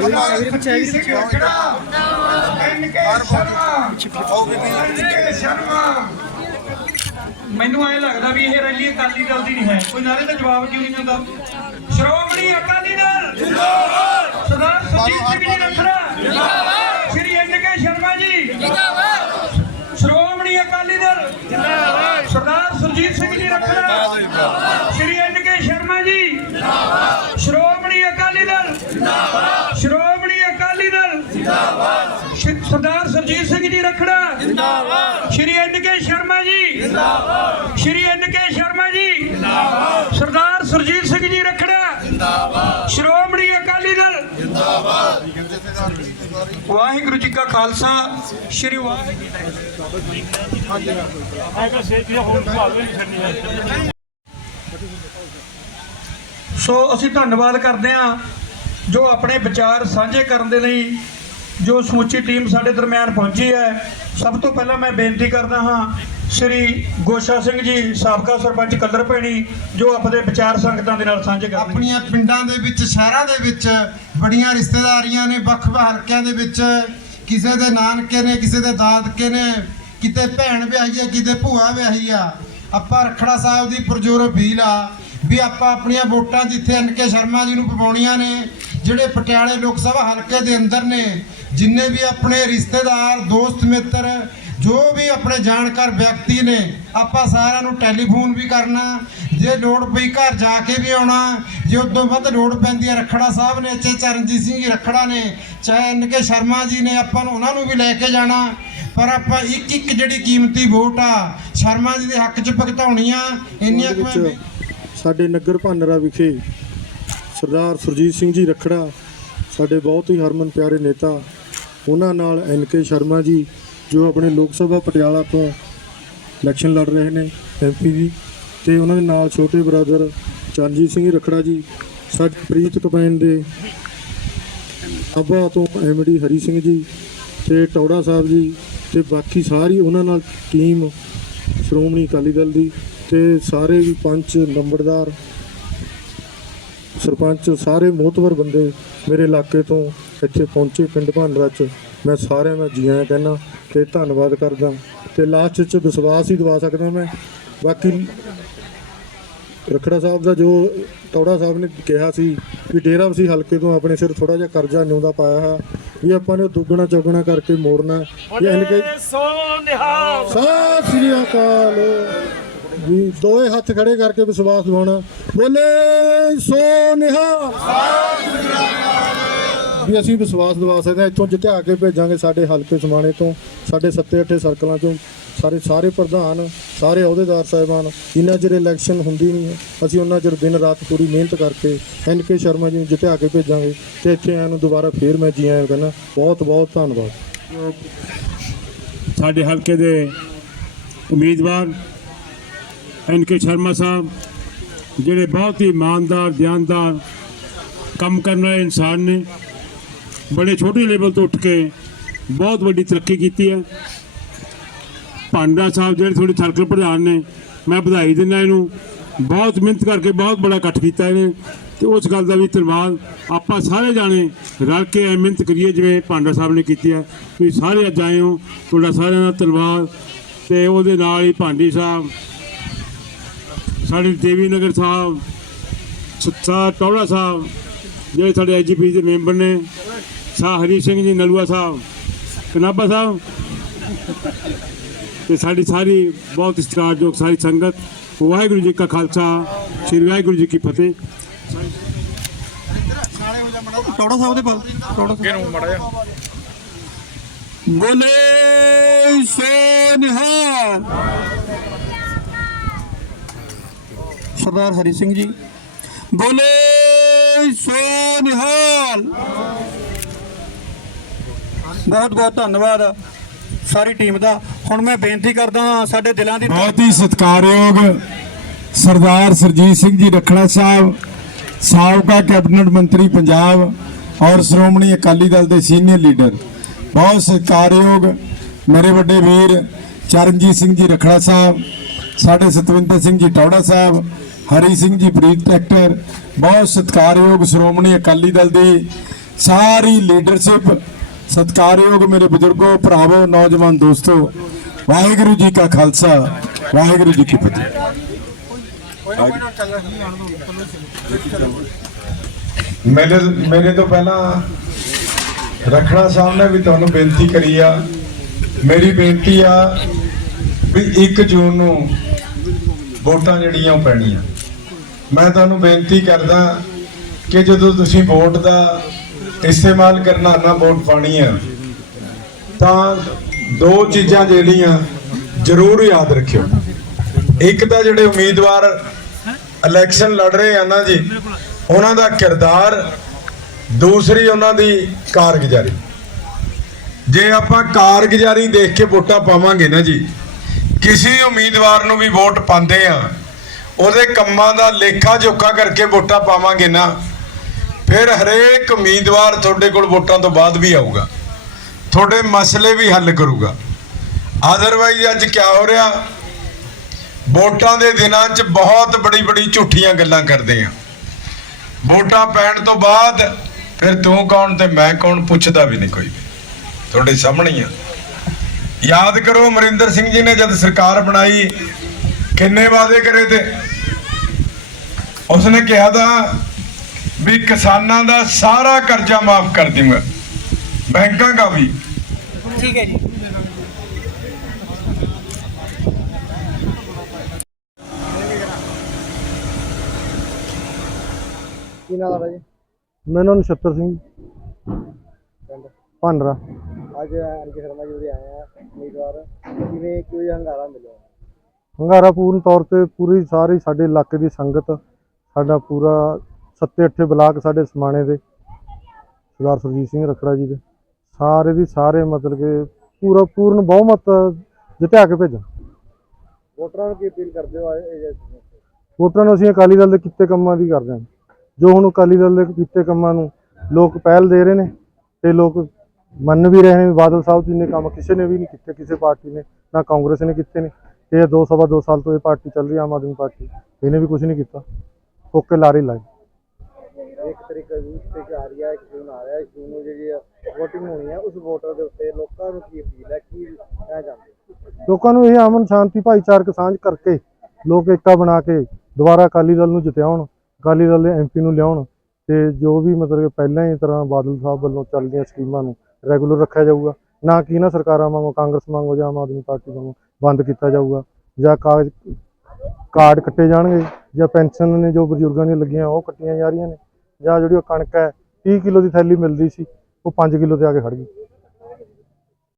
ਸਿੰਘ ਰਖੜਾ ਐਨਕੇ ਸ਼ਰਮਾ ਮੈਨੂੰ ਐ ਲੱਗਦਾ ਵੀ ਇਹ ਰੈਲੀ ਅਕਾਲੀ ਦਲ ਦੀ ਨਹੀਂ ਹੈ। ਕੋਈ ਨਾਰੇ ਦਾ ਜਵਾਬ ਕਿਉਂ ਨਹੀਂ ਦਿੰਦਾ? ਸ਼੍ਰੋਮਣੀ ਅਕਾਲੀ ਦਲ! ਜਿੰਦਾਬਾਦ ਸਰਦਾਰ ਸੁਰਜੀਤ ਸਿੰਘ ਜੀ ਰੱਖੜਾ! ਜਿੰਦਾਬਾਦ ਸ਼੍ਰੀ ਐਨ ਕੇ ਸ਼ਰਮਾ ਜੀ! ਜਿੰਦਾਬਾਦ ਸ਼੍ਰੋਮਣੀ ਅਕਾਲੀ ਦਲ! ਜਿੰਦਾਬਾਦ ਸਰਦਾਰ ਸੁਰਜੀਤ ਸਿੰਘ ਜੀ ਰੱਖੜਾ! ਸ਼੍ਰੀ ਐਨ ਕੇ ਸ਼ਰਮਾ ਜੀ ਜਿੰਦਾਬਾਦ ਸ਼੍ਰੋਮਣੀ ਅਕਾਲੀ ਦਲ ਜਿੰਦਾਬਾਦ ਸ਼੍ਰੋਮਣੀ ਅਕਾਲੀ ਦਲ ਜਿੰਦਾਬਾਦ ਸਰਦਾਰ ਸੁਰਜੀਤ ਸਿੰਘ ਜੀ ਰੱਖੜਾ। ਜਿੰਦਾਬਾਦ। ਸ਼੍ਰੀ ਐਨ ਕੇ ਸ਼ਰਮਾ ਜੀ। ਸ਼੍ਰੀ ਐਨ ਕੇ ਸ਼ਰਮਾ ਜੀ। ਜਿੰਦਾਬਾਦ। ਸਰਦਾਰ ਸੁਰਜੀਤ ਸਿੰਘ ਜੀ ਰਖੜਾ। ਜਿੰਦਾਬਾਦ। ਸ਼੍ਰੋਮਣੀ ਅਕਾਲੀ ਦਲ। ਜਿੰਦਾਬਾਦ। ਵਾਹਿਗੁਰੂ ਜੀ ਕਾ ਖਾਲਸਾ। ਸ਼੍ਰੀ ਵਾਹਿਗੁਰੂ ਸੋ ਅਸੀਂ ਧੰਨਵਾਦ ਕਰਦੇ ਹਾਂ ਜੋ ਆਪਣੇ ਵਿਚਾਰ ਸਾਂਝੇ ਕਰਨ ਦੇ ਲਈ ਜੋ ਸਮੁੱਚੀ ਟੀਮ ਸਾਡੇ ਦਰਮਿਆਨ ਪਹੁੰਚੀ ਹੈ, ਸਭ ਤੋਂ ਪਹਿਲਾਂ ਮੈਂ ਬੇਨਤੀ ਕਰਦਾ ਹਾਂ, ਸ਼੍ਰੀ ਗੋਸ਼ਾ ਸਿੰਘ ਜੀ, ਸਾਬਕਾ ਸਰਪੰਚ ਕਲਰ ਭੈਣੀ, ਜੋ ਆਪਣੇ ਵਿਚਾਰ ਸੰਗਤਾਂ ਦੇ ਨਾਲ ਸਾਂਝੇ ਕਰਨਗੇ ਆਪਣੀਆਂ ਪਿੰਡਾਂ ਦੇ ਵਿੱਚ, ਸ਼ਹਿਰਾਂ ਦੇ ਵਿੱਚ ਬੜੀਆਂ ਰਿਸ਼ਤੇਦਾਰੀਆਂ ਨੇ, ਵੱਖ-ਵੱਖ ਹਲਕਿਆਂ ਦੇ ਵਿੱਚ, ਕਿਸੇ ਦੇ ਨਾਨਕੇ ਨੇ, ਕਿਸੇ ਦੇ ਦਾਦਕੇ ਨੇ, ਕਿਤੇ ਭੈਣ ਵਿਆਹੀ ਆ, ਕਿਤੇ ਭੂਆ ਵਿਆਹੀ ਆ। ਆਪਾਂ ਰਖੜਾ ਸਾਹਿਬ ਦੀ ਪੁਰਜੋਰ ਅਪੀਲ ਆ ਵੀ ਆਪਾਂ ਆਪਣੀਆਂ ਵੋਟਾਂ ਜਿੱਥੇ ਐਨਕੇ ਸ਼ਰਮਾ ਜੀ ਨੂੰ ਪਵਾਉਣੀਆਂ ਨੇ, ਜਿਹੜੇ ਪਟਿਆਲੇ ਲੋਕ ਸਭਾ ਹਲਕੇ ਦੇ ਅੰਦਰ ਨੇ ਜਿੰਨੇ ਵੀ ਆਪਣੇ ਰਿਸ਼ਤੇਦਾਰ, ਦੋਸਤ, ਮਿੱਤਰ, ਜੋ ਵੀ ਆਪਣੇ ਜਾਣਕਾਰ ਵਿਅਕਤੀ ਨੇ, ਆਪਾਂ ਸਾਰਿਆਂ ਨੂੰ ਟੈਲੀਫੋਨ ਵੀ ਕਰਨਾ, ਜੇ ਲੋੜ ਪਈ ਘਰ ਜਾ ਕੇ ਵੀ ਆਉਣਾ, ਜੇ ਉਦੋਂ ਵੱਧ ਲੋੜ ਪੈਂਦੀ ਹੈ, ਰਖੜਾ ਸਾਹਿਬ ਨੇ ਇੱਥੇ ਚਰਨਜੀਤ ਸਿੰਘ ਰਖੜਾ ਨੇ, ਚਾਹੇ ਐਨ ਸ਼ਰਮਾ ਜੀ ਨੇ, ਆਪਾਂ ਨੂੰ ਉਹਨਾਂ ਨੂੰ ਵੀ ਲੈ ਕੇ ਜਾਣਾ। ਪਰ ਆਪਾਂ ਇੱਕ ਇੱਕ ਜਿਹੜੀ ਕੀਮਤੀ ਵੋਟ ਆ, ਸ਼ਰਮਾ ਜੀ ਦੇ ਹੱਕ 'ਚ ਭੁਗਤਾਉਣੀ ਆ, ਇੰਨੀਆਂ ਕੁ ਸਾਡੇ ਨਗਰ ਭਾਨਰਾ ਵਿਖੇ ਸਰਦਾਰ ਸੁਰਜੀਤ ਸਿੰਘ ਜੀ ਰਖੜਾ, ਸਾਡੇ ਬਹੁਤ ਹੀ ਹਰਮਨ ਪਿਆਰੇ ਨੇਤਾ ਉਹਨਾਂ ਨਾਲ ਐਨ ਕੇ ਸ਼ਰਮਾ ਜੀ, ਜੋ ਆਪਣੇ ਲੋਕ ਸਭਾ ਪਟਿਆਲਾ ਤੋਂ ਇਲੈਕਸ਼ਨ ਲੜ ਰਹੇ ਨੇ ਐਮਪੀ ਜੀ, ਤੇ ਉਹਨਾਂ ਦੇ ਨਾਲ ਛੋਟੇ ਬ੍ਰਦਰ ਚਰਨਜੀਤ ਸਿੰਘ ਰਖੜਾ ਜੀ ਸਾਡੇ ਪ੍ਰੀਤ ਕਪੈਨ ਦੇ ਅਬਾ ਤੋਂ ਐਮਡੀ ਹਰੀ ਸਿੰਘ ਜੀ, ਤੇ ਟੌੜਾ ਸਾਹਿਬ ਜੀ, ਤੇ ਬਾਕੀ ਸਾਰੀ ਉਹਨਾਂ ਨਾਲ ਟੀਮ ਸ਼੍ਰੋਮਣੀ ਅਕਾਲੀ ਦਲ ਦੀ, ਤੇ ਸਾਰੇ ਵੀ ਪੰਚ ਨੰਬਰਦਾਰ, ਸਰਪੰਚ, ਸਾਰੇ ਮੋਹਤਵਰ ਬੰਦੇ ਮੇਰੇ ਇਲਾਕੇ ਤੋਂ ਇੱਥੇ ਪਹੁੰਚੇ ਪਿੰਡ ਭਾਂਡਰਾ ਚ। ਮੈਂ ਸਾਰਿਆਂ ਦਾ ਜੀ ਆਇਆਂ ਕਹਿੰਦਾ ਤੇ ਧੰਨਵਾਦ ਕਰਦਾ। ਤੇ ਲਾਸਟ ਚ ਵਿਸ਼ਵਾਸ ਹੀ ਦਵਾ ਸਕਦਾ ਮੈਂ। ਬਾਕੀ ਰਖੜਾ ਸਾਹਿਬ ਦਾ ਜੋ ਟੌੜਾ ਸਾਹਿਬ ਨੇ ਕਿਹਾ ਸੀ ਵੀ ਡੇਰਾ ਵਸੀ ਹਲਕੇ ਤੋਂ ਆਪਣੇ ਸਿਰ ਥੋੜਾ ਜਿਹਾ ਕਰਜ਼ਾ ਨਿਉਂਦਾ ਪਾਇਆ ਹੈ ਵੀ ਆਪਾਂ ਨੇ ਦੁੱਗਣਾ ਚੌਗਣਾ ਕਰਕੇ ਮੋੜਨਾ। ਐਨ ਕੇ ਸਤਿ ਸ੍ਰੀ ਅਕਾਲ। ਵੀ ਦੋਏ ਹੱਥ ਖੜੇ ਕਰਕੇ ਵਿਸ਼ਵਾਸ ਦਿਵਾਉਣਾ। ਬੋਲੇ ਸੋ ਨਿਹਾਲ। ਵੀ ਅਸੀਂ ਵਿਸ਼ਵਾਸ ਦਿਵਾ ਸਕਦੇ ਹਾਂ, ਇੱਥੋਂ ਜਿੱਤਿਆ ਕੇ ਭੇਜਾਂਗੇ ਸਾਡੇ ਹਲਕੇ ਸਮਾਣੇ ਤੋਂ, ਸਾਡੇ ਸੱਤੇ ਅੱਠੇ ਸਰਕਲਾਂ ਚੋਂ, ਸਾਰੇ ਸਾਰੇ ਪ੍ਰਧਾਨ, ਸਾਰੇ ਅਹੁਦੇਦਾਰ ਸਾਹਿਬਾਨ ਜਿੰਨਾ ਚਿਰ ਇਲੈਕਸ਼ਨ ਹੁੰਦੀ ਨਹੀਂ ਅਸੀਂ ਉਹਨਾਂ ਚਿਰ ਦਿਨ ਰਾਤ ਪੂਰੀ ਮਿਹਨਤ ਕਰਕੇ ਐਨ ਕੇ ਸ਼ਰਮਾ ਜੀ ਨੂੰ ਜਿੱਤਿਆ ਕੇ ਭੇਜਾਂਗੇ ਤੇ ਇੱਥੇ ਆਇਆਂ ਨੂੰ ਦੁਬਾਰਾ ਫੇਰ ਮੈਂ ਜੀ ਆਇਆਂ ਕਹਿੰਦਾ, ਬਹੁਤ ਬਹੁਤ ਧੰਨਵਾਦ। ਸਾਡੇ ਹਲਕੇ ਦੇ ਉਮੀਦਵਾਰ ਐਨ ਕੇ ਸ਼ਰਮਾ ਸਾਹਿਬ, ਜਿਹੜੇ ਬਹੁਤ ਹੀ ਇਮਾਨਦਾਰ ਧਿਆਨਦਾਰ ਕੰਮ ਕਰਨ ਵਾਲੇ ਇਨਸਾਨ ਨੇ। ਬੜੇ ਛੋਟੇ ਲੈਵਲ ਤੋਂ ਉੱਠ ਕੇ ਬਹੁਤ ਵੱਡੀ ਤਰੱਕੀ ਕੀਤੀ ਹੈ। ਭਾਂਡਾ ਸਾਹਿਬ ਜਿਹੜੇ ਤੁਹਾਡੇ ਸਰਕਲ ਪ੍ਰਧਾਨ ਨੇ, ਮੈਂ ਵਧਾਈ ਦਿੰਦਾ ਇਹਨੂੰ। ਬਹੁਤ ਮਿਹਨਤ ਕਰਕੇ ਬਹੁਤ ਬੜਾ ਇਕੱਠ ਕੀਤਾ ਇਹਨੇ। ਤੇ ਉਸ ਗੱਲ ਦਾ ਵੀ ਧੰਨਵਾਦ। ਆਪਾਂ ਸਾਰੇ ਜਾਣੇ ਰਲ ਕੇ ਇਹ ਮਿਹਨਤ ਕਰੀਏ ਜਿਵੇਂ ਭਾਂਡਾ ਸਾਹਿਬ ਨੇ ਕੀਤੀ ਹੈ। ਤੁਸੀਂ ਸਾਰੇ ਅੱਜ ਆਏ ਹੋ। ਤੁਹਾਡਾ ਸਾਰਿਆਂ ਦਾ ਧੰਨਵਾਦ। ਤੇ ਉਹਦੇ ਨਾਲ ਹੀ ਭਾਂਡੀ ਸਾਹਿਬ, ਸਾਡੇ ਦੇਵੀ ਨਗਰ ਸਾਹਿਬ, ਸੱਤਾ ਟੌੜਾ ਸਾਹਿਬ, ਜਿਹੜੇ ਸਾਡੇ ਐਜੀਪੀ ਦੇ ਮੈਂਬਰ ਨੇ ਸਾਹ ਹਰੀ ਸਿੰਘ ਜੀ ਨਲੂਆ ਸਾਹਿਬ ਕਨਾਬਾ ਸਾਹਿਬ। ਤੇ ਸਾਡੀ ਸਾਰੀ ਬਹੁਤ ਸਤਿਕਾਰਯੋਗ ਸਾਰੀ ਸੰਗਤ ਵਾਹਿਗੁਰੂ ਜੀ ਕਾ ਖਾਲਸਾ ਸ੍ਰੀ ਵਾਹਿਗੁਰੂ ਜੀ ਕੀ ਫਤਿਹ। ਟੌੜਾ ਸਾਹਿਬ ਦੇ ਪਾਲ ਟੌੜਾ ਬੋਲੇ ਸੋ ਨਿਹਾਲ ਸਰਦਾਰ ਹਰੀ ਸਿੰਘ ਜੀ ਬੋਲੇ ਬਹੁਤ ਬਹੁਤ ਧੰਨਵਾਦ ਸਾਰੀ ਟੀਮ ਦਾ। ਹੁਣ ਮੈਂ ਬੇਨਤੀ ਕਰਦਾ ਹਾਂ ਸਾਡੇ ਦਿਲਾਂ ਦੀ ਬਹੁਤ ਹੀ ਸਤਿਕਾਰਯੋਗ ਸਰਦਾਰ ਸਰਜੀਤ ਸਿੰਘ ਜੀ ਰਖੜਾ ਸਾਹਿਬ, ਸਾਬਕਾ ਕੈਬਨਿਟ ਮੰਤਰੀ ਪੰਜਾਬ ਔਰ ਸ਼੍ਰੋਮਣੀ ਅਕਾਲੀ ਦਲ ਦੇ ਸੀਨੀਅਰ ਲੀਡਰ। ਬਹੁਤ ਸਤਿਕਾਰਯੋਗ ਮੇਰੇ ਵੱਡੇ ਵੀਰ ਚਰਨਜੀਤ ਸਿੰਘ ਜੀ ਰਖੜਾ ਸਾਹਿਬ, ਸਾਡੇ ਸਤਵਿੰਦਰ ਸਿੰਘ ਜੀ ਟੌੜਾ ਸਾਹਿਬ, ਹਰੀ ਸਿੰਘ ਜੀ ਪ੍ਰੀਤ ਟਰੈਕਟਰ, ਬਹੁਤ ਸਤਿਕਾਰਯੋਗ ਸ਼੍ਰੋਮਣੀ ਅਕਾਲੀ ਦਲ ਦੀ ਸਾਰੀ ਲੀਡਰਸ਼ਿਪ ਸਤਿਕਾਰਯੋਗ ਮੇਰੇ ਬਜ਼ੁਰਗੋ, ਭਰਾਵੋ, ਨੌਜਵਾਨ ਦੋਸਤੋ, ਵਾਹਿਗੁਰੂ ਜੀ ਕਾ ਖਾਲਸਾ, ਵਾਹਿਗੁਰੂ ਜੀ ਕੀ ਫਤਿਹ। ਮੇਰੇ ਮੇਰੇ ਤੋਂ ਪਹਿਲਾਂ ਰਖੜਾ ਸਾਹਿਬ ਨੇ ਵੀ ਤੁਹਾਨੂੰ ਬੇਨਤੀ ਕਰੀ ਆ। ਮੇਰੀ ਬੇਨਤੀ ਆ ਵੀ 1 ਜੂਨ ਨੂੰ ਵੋਟਾਂ ਜਿਹੜੀਆਂ ਉਹ ਪੈਣੀਆਂ। ਮੈਂ ਤੁਹਾਨੂੰ ਬੇਨਤੀ ਕਰਦਾ ਕਿ ਜਦੋਂ ਤੁਸੀਂ ਵੋਟ ਦਾ ਇਸਤੇਮਾਲ ਕਰਨਾ ਨਾ ਵੋਟ ਪਾਣੀ ਆ। ਤਾਂ ਦੋ ਚੀਜ਼ਾਂ ਜਿਹੜੀਆਂ ਜ਼ਰੂਰ ਯਾਦ ਰੱਖਿਓ। ਇੱਕ ਤਾਂ ਜਿਹੜੇ ਉਮੀਦਵਾਰ ਇਲੈਕਸ਼ਨ ਲੜ ਰਹੇ ਆ ਨਾ ਜੀ, ਉਹਨਾਂ ਦਾ ਕਿਰਦਾਰ, ਦੂਸਰੀ ਉਹਨਾਂ ਦੀ ਕਾਰਗੁਜ਼ਾਰੀ। ਜੇ ਆਪਾਂ ਕਾਰਗੁਜ਼ਾਰੀ ਦੇਖ ਕੇ ਵੋਟਾਂ ਪਾਵਾਂਗੇ ਨਾ ਜੀ, ਕਿਸੇ ਉਮੀਦਵਾਰ ਨੂੰ ਵੀ ਵੋਟ ਪਾਉਂਦੇ ਆ, ਉਹਦੇ ਕੰਮਾਂ ਦਾ ਲੇਖਾ ਜੋਖਾ ਕਰਕੇ ਵੋਟਾਂ ਪਾਵਾਂਗੇ ਨਾ ਫਿਰ ਹਰੇਕ ਉਮੀਦਵਾਰ ਤੁਹਾਡੇ ਕੋਲ ਵੋਟਾਂ ਤੋਂ ਬਾਅਦ ਵੀ ਆਊਗਾ। ਤੁਹਾਡੇ ਮਸਲੇ ਵੀ ਹੱਲ ਕਰੂਗਾ। ਆਦਰਵਾਈਜ਼ ਅੱਜ ਕੀ ਹੋ ਰਿਹਾ? ਵੋਟਾਂ ਦੇ ਦਿਨਾਂ 'ਚ ਬਹੁਤ ਬੜੀ ਬੜੀ ਝੂਠੀਆਂ ਗੱਲਾਂ ਕਰਦੇ ਆ। ਵੋਟਾਂ ਪੈਣ ਤੋਂ ਬਾਅਦ ਫਿਰ ਤੂੰ ਕੌਣ ਤੇ ਮੈਂ ਕੌਣ ਪੁੱਛਦਾ ਵੀ ਨਹੀਂ ਕੋਈ ਤੁਹਾਡੇ ਸਾਹਮਣੇ ਹੀ ਆ। ਯਾਦ ਕਰੋ ਅਮਰਿੰਦਰ ਸਿੰਘ ਜੀ ਨੇ ਜਦ ਸਰਕਾਰ ਬਣਾਈ, ਕਿੰਨੇ ਵਾਅਦੇ ਕਰੇ ਤੇ? ਉਸਨੇ ਕਿਹਾ ਤਾਂ ਵੀ ਕਿਸਾਨਾਂ ਦਾ ਸਾਰਾ ਕਰਜ਼ਾ ਮਾਫ ਕਰ ਦੂੰਗਾ ਬੈਂਕਾਂ ਦਾ ਵੀ। ਠੀਕ ਹੈ ਜੀ। ਕੀ ਨਾਮ ਹੈ ਜੀ? ਮੇਰਾ ਨਾਮ ਨਛੱਤਰ ਸਿੰਘ। ਭਾਨਰਾ ਅੱਜ ਅਨਕੇ ਸ਼ਰਮਾ ਜੀ ਉਰੇ ਆਏ ਆ ਉਮੀਦਵਾਰ। ਕਿਵੇਂ ਕਿਉਂ ਇਹ ਹੰਗਾਰਾ ਮਿਲਿਆ? ਹੰਗਾਰਾ ਪੂਰਨ ਤੌਰ ਤੇ ਪੂਰੀ ਸਾਰੀ ਸਾਡੇ ਇਲਾਕੇ ਦੀ ਸੰਗਤ ਸਾਡਾ ਪੂਰਾ ਸੱਤੇ ਅੱਠੇ ਬਲਾਕ ਸਾਡੇ ਸਮਾਣੇ ਦੇ ਸਰਦਾਰ ਸੁਰਜੀਤ ਸਿੰਘ ਰਖੜਾ ਜੀ ਦੇ। ਸਾਰੇ ਦੀ ਸਾਰੇ ਮਤਲਬ ਕਿ ਪੂਰਾ ਪੂਰਨ ਬਹੁਮਤ ਜਿੱਤਿਆ ਕੇ ਭੇਜਾਂ। ਵੋਟਰਾਂ ਨੂੰ ਕੀ ਅਪੀਲ ਕਰਦੇ ਹੋ ਵੋਟਰਾਂ ਨੂੰ ਅਸੀਂ ਅਕਾਲੀ ਦਲ ਦੇ ਕੀਤੇ ਕੰਮਾਂ ਦੀ ਕਰਦੇ ਹਾਂ। ਜੋ ਹੁਣ ਅਕਾਲੀ ਦਲ ਦੇ ਕੀਤੇ ਕੰਮਾਂ ਨੂੰ ਲੋਕ ਪਹਿਲ ਦੇ ਰਹੇ ਨੇ ਤੇ ਲੋਕ ਮੰਨ ਵੀ ਰਹੇ ਨੇ ਬਾਦਲ ਸਾਹਿਬ ਜੀ ਨੇ ਕੰਮ ਕਿਸੇ ਨੇ ਵੀ ਨਹੀਂ ਕੀਤੇ ਕਿਸੇ ਪਾਰਟੀ ਨੇ ਨਾ ਕਾਂਗਰਸ ਨੇ ਕੀਤੇ ਨੇ। ਇਹ ਦੋ ਸਵਾ ਦੋ ਸਾਲ ਤੋਂ ਇਹ ਪਾਰਟੀ ਚੱਲ ਰਹੀ ਆਮ ਆਦਮੀ ਪਾਰਟੀ। ਇਹਨੇ ਵੀ ਕੁਝ ਨਹੀਂ ਕੀਤਾ। ਕੋਕੇ ਲਾਰੇ ਲਾਏ। ਇੱਕ ਤਰੀਕਾ ਯੂਥ ਤੇ ਆ ਰਹੀ ਹੈ, ਇੱਕ ਜੂਨ ਆ ਰਿਹਾ ਹੈ। ਜੂਨ ਨੂੰ ਜਿਹੜੀ VOTING ਹੋਣੀ ਹੈ, ਉਸ ਵੋਟਰ ਦੇ ਉੱਤੇ ਲੋਕਾਂ ਨੂੰ ਕੀ ਅਪੀਲ ਹੈ? ਕੀ ਕਹਿਣਾ ਚਾਹੁੰਦੇ ਲੋਕਾਂ ਨੂੰ ਇਹ ਅਮਨ ਸ਼ਾਂਤੀ, ਭਾਈਚਾਰਕ ਸਾਂਝ ਕਰਕੇ ਲੋਕ ਏਕਤਾ ਬਣਾ ਕੇ ਦੁਬਾਰਾ ਅਕਾਲੀ ਦਲ ਨੂੰ ਜਿਤਾਉਣ ਅਕਾਲੀ ਦਲ ਦੇ ਐਮਪੀ ਨੂੰ ਲਿਆਉਣ ਤੇ ਜੋ ਵੀ ਮਤਲਬ ਕਿ ਪਹਿਲਾਂ ਹੀ ਤਰ੍ਹਾਂ ਬਾਦਲ ਸਾਹਿਬ ਵੱਲੋਂ ਚੱਲਦੀਆਂ ਸਕੀਮਾਂ ਨੂੰ ਰੈਗੂਲਰ ਰੱਖਿਆ ਜਾਊਗਾ, ਨਾ ਕਿ ਇਹਨਾਂ ਸਰਕਾਰਾਂ ਵਾਂਗੂ, ਕਾਂਗਰਸ ਵਾਂਗੂ ਜਾਂ ਆਮ ਆਦਮੀ ਪਾਰਟੀ ਵਾਂਗੂ ਬੰਦ ਕੀਤਾ ਜਾਊਗਾ ਜਾਂ ਕਾਗਜ਼, ਕਾਰਡ ਕੱਟੇ ਜਾਣਗੇ ਜਾਂ ਪੈਨਸ਼ਨ ਨੇ ਜੋ ਬਜ਼ੁਰਗਾਂ ਦੀਆਂ ਲੱਗੀਆਂ ਉਹ ਕੱਟੀਆਂ ਜਾ ਰਹੀਆਂ ਨੇ। ਜਾਂ ਜਿਹੜੀ ਉਹ ਕਣਕ ਹੈ 30 ਕਿਲੋ ਦੀ ਥੈਲੀ ਮਿਲਦੀ ਸੀ, ਉਹ 5 ਕਿਲੋ ਤੇ ਆ ਕੇ ਖੜ ਗਈ।